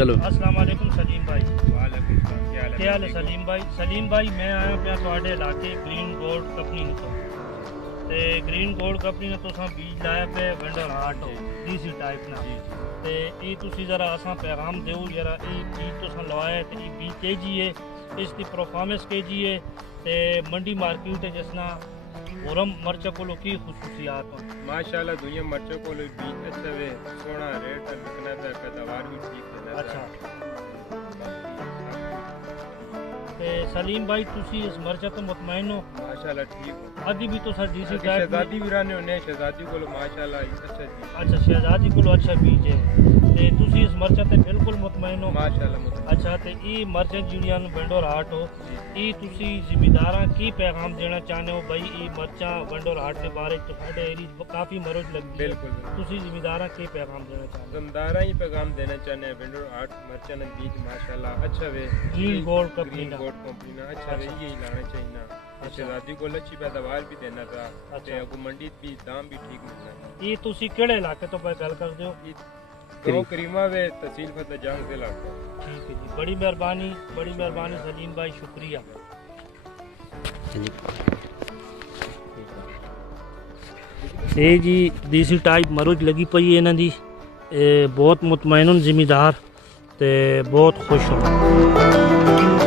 चलो अस्सलाम वालेकुम सलीम भाई। वालेकुम सलाम, क्या हाल है सलीम भाई? सलीम भाई मैं आया पिया ਤੁਹਾਡੇ ਇਲਾਕੇ ग्रीन गोल्ड कंपनी ਤੋਂ ਤੇ ग्रीन गोल्ड कंपनी ਨੇ ਤੁਸੀਂ ਬੀਜ ਲਾਇਆ ਪਿਆ ਵੈਂਡਰ ਹਾਰਟ ਡੀਸੀ ਟਾਈਪ ਨਾਲ ਤੇ ਇਹ ਤੁਸੀਂ ਜ਼ਰਾ ਅਸਾਂ ਪੈਗਾਮ ਦਿਓ ਜਰਾ ਇਹ ਬੀਜ ਤੁਸੀਂ ਲਵਾਇਆ ਤੇ ਇਹ ਬੀਜ ਤੇਜੀ ਹੈ ਇਸ ਦੀ ਪਰਫਾਰਮੈਂਸ केजी है ਤੇ ਮੰਡੀ ਮਾਰਕੀਟ ਹੈ ਜਿਸ ਨਾਲ औरम मर्चा को की खसूसियात हैं माशाल्लाह दुनिया मर्चों को बीज अच्छा वे सोना रेट बिकना था पैदावार भी ठीक है। अच्छा ते सलीम भाई तुसी इस मर्चा तो मुतमईन हो? माशाल्लाह ठीक। आदि भी तो सर डीसी टाइप शहजादी भी रहने होने शहजादी को माशाल्लाह अच्छा जी। अच्छा शहजादी को अच्छा बीज है ते तुसी इस मर्चा ते बिल्कुल मुतमईन हो? माशाल्लाह। अच्छा ते ई मर्चा जिहड़ियां वंडोर हार्ट हो ई तुसी जिम्मेदारां की पैगाम देना चाहते हो भाई ई मर्चा वंडोर हार्ट के बारे तो साडे एरिया काफी मरोज लगदी है बिल्कुल तुसी जिम्मेदारां की पैगाम देना चाहते हो? जिम्मेदारा ही पैगाम देना चाहते हैं विंडो आर्ट मर्चा ने बीज माशाल्लाह अच्छा वे Green Gold Company Green Gold Company ना अच्छा वे यही लाना चाहिए ना। शहजादी को अच्छी पैदावार भी देना था अच्छा। अगू मंडी भी दाम भी ठीक मिलना है। ये तुसी केड़े इलाके तो पे गल करदे हो? गाँव करीमा वे तहसील फतेह जंग से इलाका। ठीक है जी बड़ी मेहरबानी सलीम भाई शुक्रिया। ਇਹ ਜੀ ਡੀਸੀ ਟਾਈਪ ਮਰੂਜ ਲੱਗੀ ਪਈ ਇਹਨਾਂ ਦੀ ਬਹੁਤ ਮੁਤਮਈਨ ਜ਼ਿਮੀਦਾਰ ਤੇ ਬਹੁਤ ਖੁਸ਼ ਹਾਂ।